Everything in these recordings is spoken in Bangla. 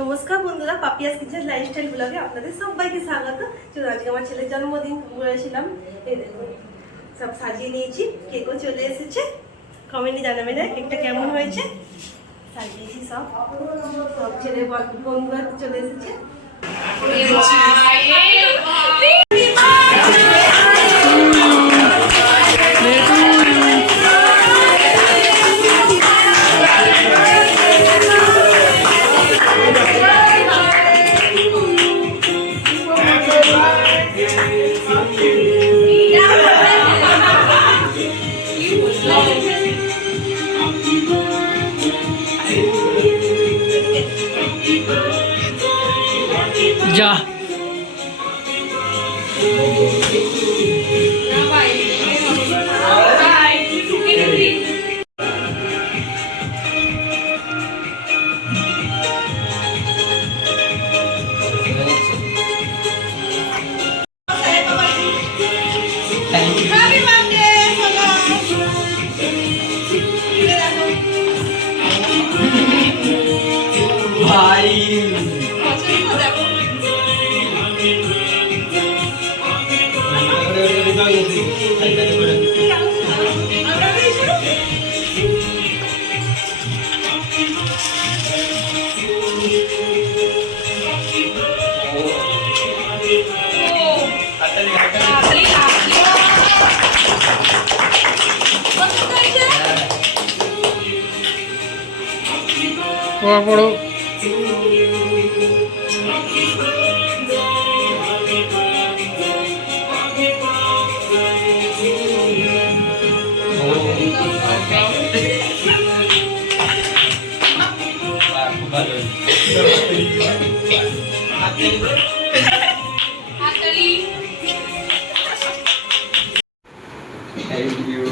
নমস্কার বন্ধুরা, পাপিয়াস কিচেন লাইফস্টাইল ব্লগে আপনাদের সবাইকে স্বাগত। চলুন, আজকে আমার ছেলের জন্মদিন করেছিলাম, এই দেখুন সব সাজিয়ে নিয়েছি, কেকও চলে এসেছে। কমেন্টে জানাবেন কেকটা কেমন হয়েছে। সাজিয়েছি সব সব ছেলে বন্ধুরা চলে এসেছে। যা ভাই পড়ো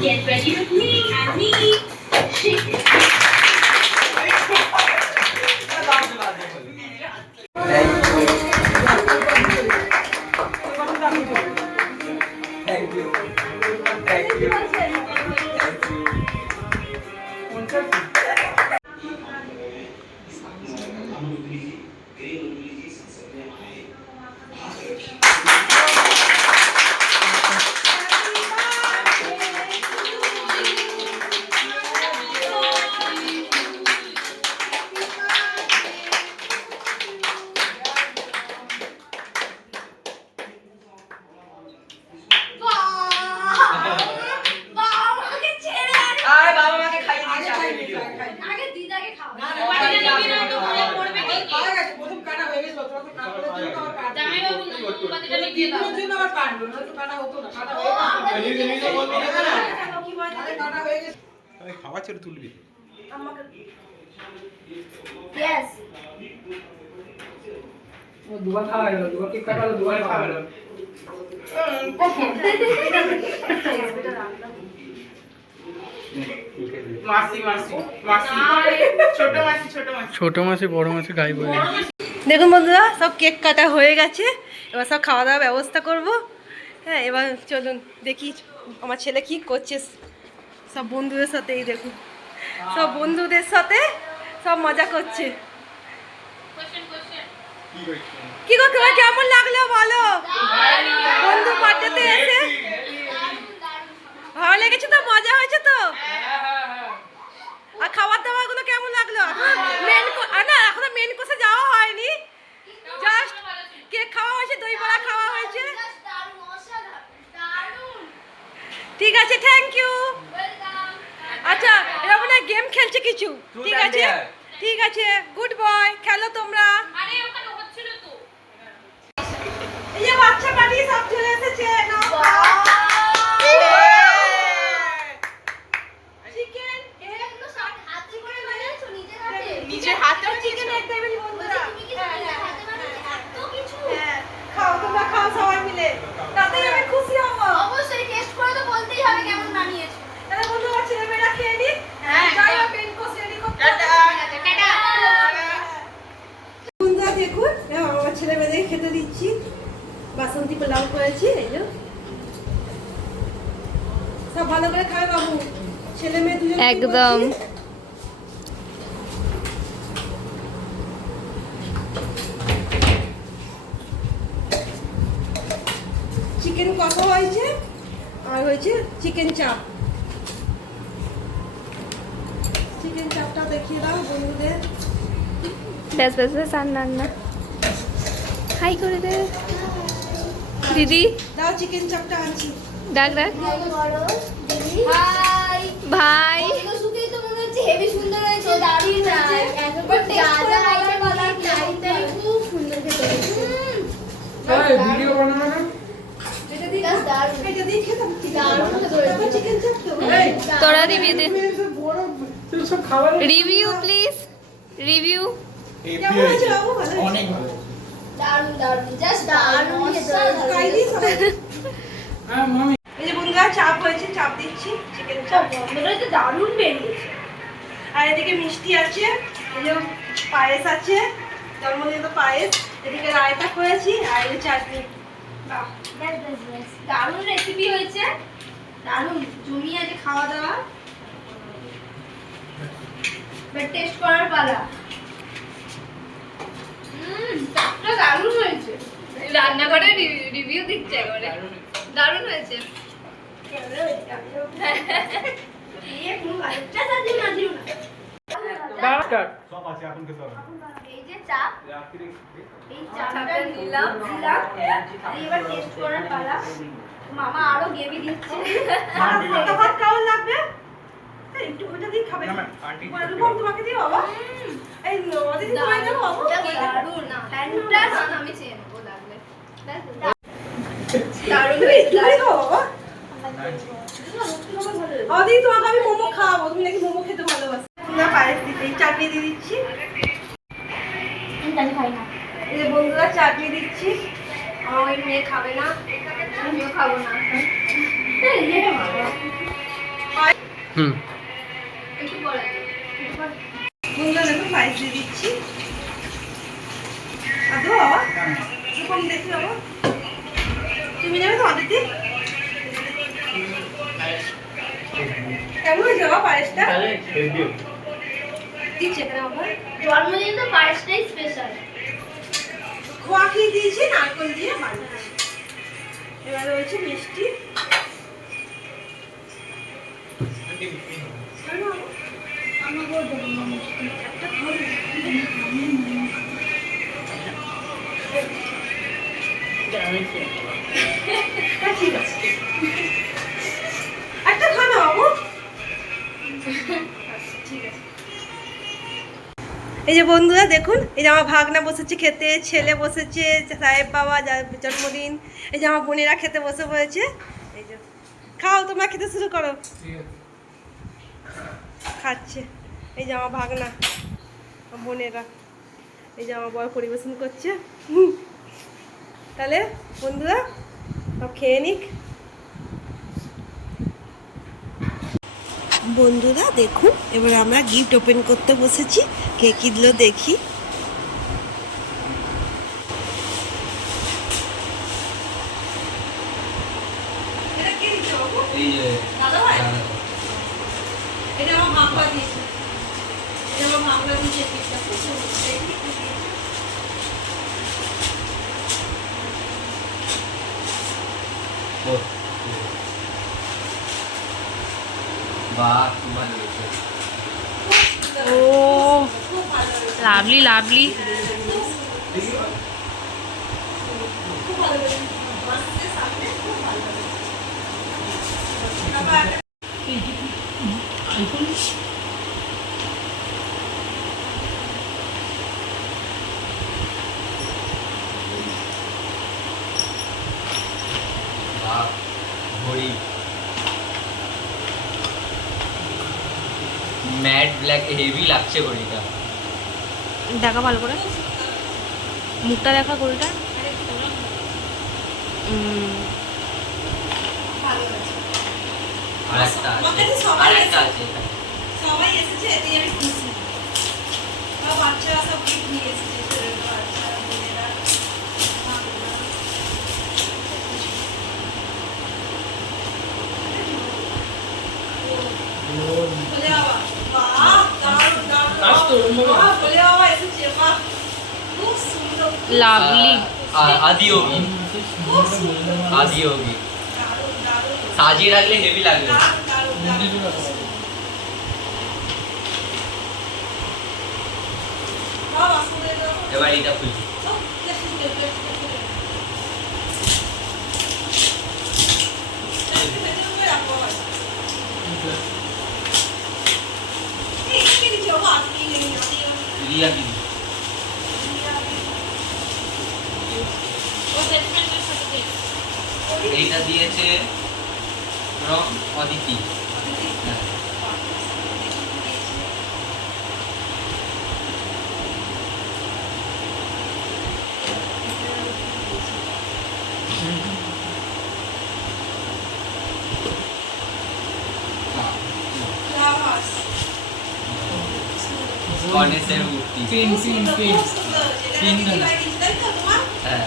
Get ready with me and me. খাওয়া ছেড়ে তুলবি দুবার খাওয়া হলো, দুবার কেক কাটা হলো, দুবার খাওয়া হলো। ছোট মাসি বড় মাসি গাই বলে। দেখুন বন্ধুরা, সব কেক কাটা হয়ে গেছে, এবার সব খাওয়া দাওয়ার ব্যবস্থা করব। হ্যাঁ, এবার চলুন দেখি আমার ছেলে কি করছে সব বন্ধুদের সাথে। এই দেখুন সব বন্ধুদের সাথে সব মজা করছে। কি গো, তোমার কেমন লাগলো বলো? বন্ধু বার্থডেতে এসে ভালো লেগেছে তো? মজা হয়েছে তো? আর খাবার দাবার গুলো কেমন লাগলো? এখনো মেন কোর্সে যাওয়া হয়নি, জাস্ট কেক খাওয়া হয়েছে, দই বড়া খাওয়া হয়েছে। ঠিক আছে, থ্যাংক ইউ। আচ্ছা, এরা মনে হয় গেম খেলছে কিছু। ঠিক আছে, ঠিক আছে, গুড বয়, খেলো তোমরা। এই যে বাচ্চা পার্টি সব চলে এসেছে। চিকেন নিজের হাতে চিকেন এক টেবিল বন্ধুরা। খাও, তোমরা খাও সবাই মিলে, তাতেই আমি খুশি হব। অবশ্যই টেস্ট করে তো বলতেই হবে কেমন বানিয়েছো। তাহলে বন্ধু, আমার ছেলেমেয়েরা খেয়ে নি। যাই হোক, মেন কোর্স রেডি করতে হবে। বন্ধুরা দেখুন, আমার ছেলেমেয়েদের খেতে দিচ্ছি। বাসন্তী পোলাও করেছি, এই যে সব ভালো করে খাবে বাবু, ছেলে মেয়ে দুজন একদম। চিকেন কষা হয়েছে আর হয়েছে চিকেন চাপ। চিকেন চাপটা দেখিয়ে দাও বন্ধুদের। ব্যাস ব্যাস ব্যাস আর না হাই করে দে দিদি। দাও চিকেন চাপটা আনছি। ডাক ডাক হাই ভাই। শুকেই তো মনে হচ্ছে হেভি সুন্দর হয়েছে, দারুণ হয়েছে। একবার টেস্ট করে বলার কথা, লাইটটাই খুব সুন্দর খেতে হয়েছে। ভিডিও বানানো না এটা দিয়ে দারুণ, এটা দিয়ে খেতাম দারুণ খেতে হয়েছে। চিকেন চাপ তো তোরা রিভিউ দে, বড় সব খাবার রিভিউ প্লিজ রিভিউ। কেমন হয়েছে বাবু? ভালো হয়েছে? অনেক ভালো দারুণ দারুণ, জাস্ট দারুণ খেতে খাই হয়েছে। দিই সবাই। হ্যাঁ মামি এই যে বন্ধুরা চাপ হয়েছে, চাপ দিচ্ছি চিকেন চাপ। গন্ধটা তো দারুণ বেরিয়েছে। আর এদিকে মিষ্টি আছে, এই যে পায়েস আছে, জন্মদিন তো পায়েস। এদিকে রায়তা করেছি আর এই যে চাটনি। বাহ, ব্যাস ব্যাস ব্যাস, দারুণ রেসিপি হয়েছে, দারুণ জমিয়ে আছে খাওয়া দাওয়া। এবার টেস্ট করার পালা। চাপটা দারুণ হয়েছে। রান্নাঘরে রিভিউ দিচ্ছে এবারে। দারুণ হয়েছে। এই কোনো লাইটটা সাজিয়ে না দিও না। বাস্টার এই যে চাপ, এই চাপটা নিলাম। এবার টেস্ট করার পালা। মামা আরো গ্রেভি দিচ্ছে। কত ভাত খাওয়া লাগবে? এই একটু ওটা দিয়ে খাবে। রূপম তোমাকে দিও বাবা। এই নদিদি তোমায় দেবো বাবু। দারুণ, ফ্যান্টাস্টিক। আমি চেয়ে নেবো লাগলে। দারুণ হয়েছে। তুমি খাও বাবা। নদিদি তোমাকে আমি মোমো খাওয়াবো, তুমি নাকি মোমো খেতে ভালোবাসো। না পায়েস দিতে, এই চাটনি দিয়ে দিচ্ছি। আমি খাই না। এই যে বন্ধুরা চাটনি দিচ্ছি। আমার ওই মেয়ে খাবে না, আমিও খাবো না। হুম একটু পরে। বন্ধুরা দেখো পায়েস দিয়ে দিচ্ছি। আর দেবো বাবা? রূপম দেখি বাবা। তুমি নেবে তো অদিতি? কেমন হয়েছে বাবা পায়েসটা? দিচ্ছে এখানে বাবা। জন্মদিন তো পায়েসটাই স্পেশাল। খোয়া খেয়ে দিয়েছি, নারকেল দিয়ে বানিয়েছি। এবারে হয়েছে মিষ্টি। হ্যাঁ, ঠিক আছে। একটা খা না বাবু। ঠিক আছে। এই যে বন্ধুরা দেখুন, এই যে আমার ভাগনা বসেছে খেতে, ছেলে বসেছে, সাহেব বাবা জন্মদিন। এই যে আমার বোনেরা খেতে বসে পড়েছে। এই যে খাও, তোমরা খেতে শুরু করো। খাচ্ছে এই যে আমার ভাগনা, আমার বোনেরা। এই যে আমার বর পরিবেশন করছে। তাহলে বন্ধুরা সব খেয়ে নিক। বন্ধুরা দেখুন, এবার আমরা গিফট ওপেন করতে বসেছি। কে কি দিল দেখি। এটা আমার ভাগনা দিয়েছে। এটা আমার ভাগনা দিয়েছে। ও লাভলি লাভলি। ঘড়ি ম্যাট ব্ল্যাক হেভি লাগছে ঘড়িটা। দেখা ভালো করে, মুখটা দেখা ঘড়িটা। আরেকটা আছে সবাই এসেছে, এতেই আমি খুশি। সব বাচ্চারা সব গিফট নিয়ে এসেছে, ছেলেরা, বাচ্চারা, মেয়েরা। বলে বাবা, বাহ, দারুণ, দারুণ। বাহ, বলে বাবা এসেছে, বাহ, খুব সুন্দর। লাভলি। আদি যোগী, খুব সুন্দর। আদি যোগী দারুণ, দারুণ। সাজিয়ে রাখলে হেভি লাগবে। দারুণ, দারুণ, দারুণ। বাবা, শুনে দাও। এবার এটা খুলছি। ও, প্লাস্টিক দে, প্লাস্টিক দে। প্লাস্টিক ভেতরে করে রাখো আবার। এই, এটা কি দিচ্ছ? বাবা, আদি, রিয়া কি এইটা দিয়েছে রং অদিতি। হ্যাঁ। ফ্লাওয়ার্স। গণেশের মূর্তি। পিন পিন পিন পিন দাদা। হ্যাঁ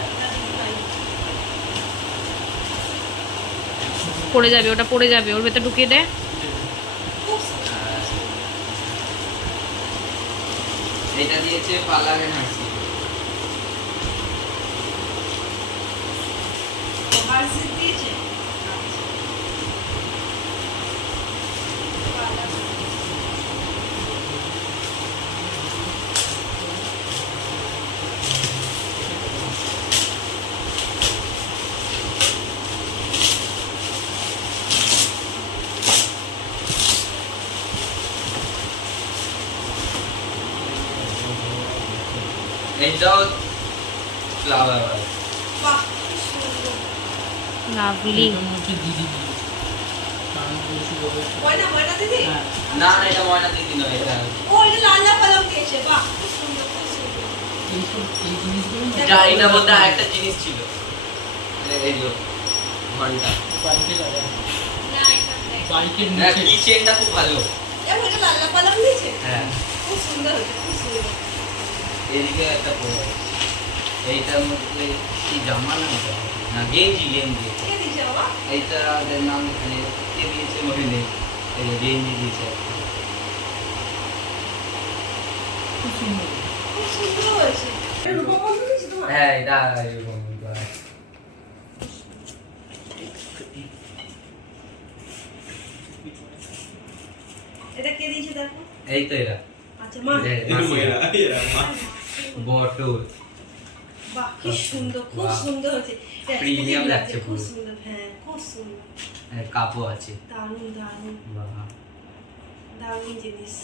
পড়ে যাবে, ওটা পড়ে যাবে, ওর ভেতর ঢুকিয়ে দে। এটা দিয়েছে পালাগে নাচি। এইটাও ফ্লাওয়ার। লাভলি। দিদি ময়না, ময়না দিদি? না না এটা ময়না দিদি নয়, এটা ও, এটা লাল লাল কলম দিয়েছে। বাহ, খুব সুন্দর, খুব সুন্দর। এই জিনিসগুলো না এটা এটার মধ্যে আরেকটা জিনিস ছিল, এই যে ঘন্টা। বাইকে লাগায়, বাইকের হ্যাঁ নিচে। কি চেনটা খুব ভালো। দেখো, এটা লাল লাল কলম দিয়েছে। হ্যাঁ খুব সুন্দর হয়েছে, খুব সুন্দর। এদিকে একটা পড়ে এইটার মধ্যে কি জামা না ওটা? না গেঞ্জি, গেঞ্জি। কে দিয়েছে বাবা? এইটার নাম এখানে কে দিয়েছে মনে নেই। এই যে গেঞ্জি দিয়েছে একটা। খুব সুন্দর। খুব সুন্দর হয়েছে। এটা রূপবন্ধু দিয়েছে তোমার? হ্যাঁ এটা এরকম এটা কে দিয়েছে দেখো? এই তো এরা আচ্ছা, মা। বটল। বাহ, কি সুন্দর, খুব বাহ। সুন্দর হয়েছে। এটা Premium খুব লাগছে খুব পুরো। সুন্দর, হ্যাঁ, খুব সুন্দর। কাপও আছে। দারুণ, দারুণ, বাহ দারুণ জিনিস।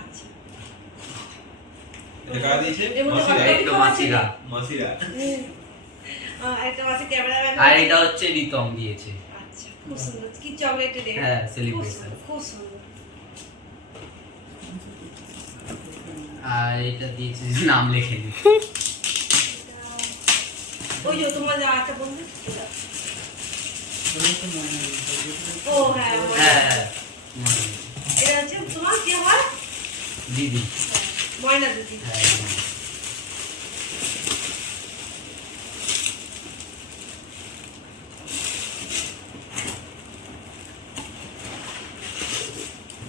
আচ্ছা। এটা কারা দিয়েছে? এর মধ্যে মাসিরা? কতটা এই তো খাওয়া আছে? মাসিরা। মাসিরা। একটা মাসে ক্যামেরাম্যান। আর এটা হচ্ছে রিতম দিয়েছে। আচ্ছা, খুব সুন্দর। কি চকলেট রে? হ্যাঁ, খুব celebration। সুন্দর, খুব সুন্দর। আর এটা দিয়েছে নাম লিখে দি। ওই যে তোমার যা একটা বন্ধু। ও হ্যাঁ, হ্যাঁ ময়না। এটা হচ্ছে তোমার কি হয়? দিদি। ময়না দিদি। হ্যাঁ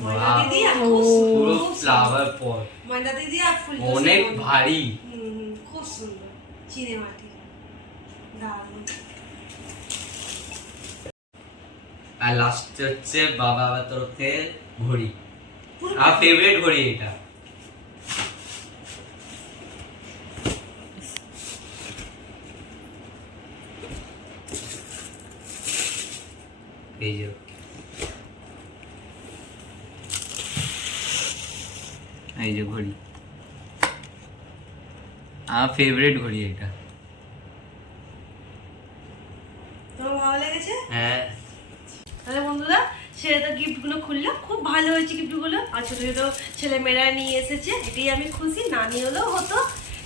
ময়না বাহ, দিদি আর খুব সুন্দর, পুরো খুব সুন্দর। Flower pot. ময়না দিদি আর ফুল অনেক ভারী। খুব সুন্দর। চিনে মাটি। দারুণ। আর লাস্ট হচ্ছে বাবার তরফ থেকে ঘড়ি। পুরো আর ফেভারিট ঘড়ি এটা। এই যে এই যে ঘড়ি, আমার ফেভারিট ঘড়ি এটা। তোমার ভালো লেগেছে? হ্যাঁ তাহলে বন্ধুরা, সেটা তো গিফটগুলো খুললাম, খুব ভালো হয়েছে গিফটগুলো। আর ছোটো ছোটো ছেলেমেয়েরা নিয়ে এসেছে, এটাই আমি খুশি। না নিয়ে হলেও হতো।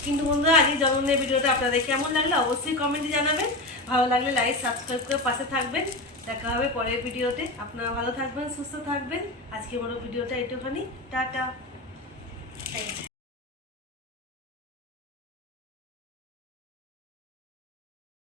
কিন্তু বন্ধুরা, আজকে জন্মদিনের ভিডিওটা আপনাদের কেমন লাগলো অবশ্যই কমেন্টে জানাবেন। ভালো লাগলে লাইক, সাবস্ক্রাইব করে পাশে থাকবেন। দেখা হবে পরের ভিডিওতে। আপনারা ভালো থাকবেন, সুস্থ থাকবেন। আজকে বড় ভিডিওটা একটুখানি টাটা।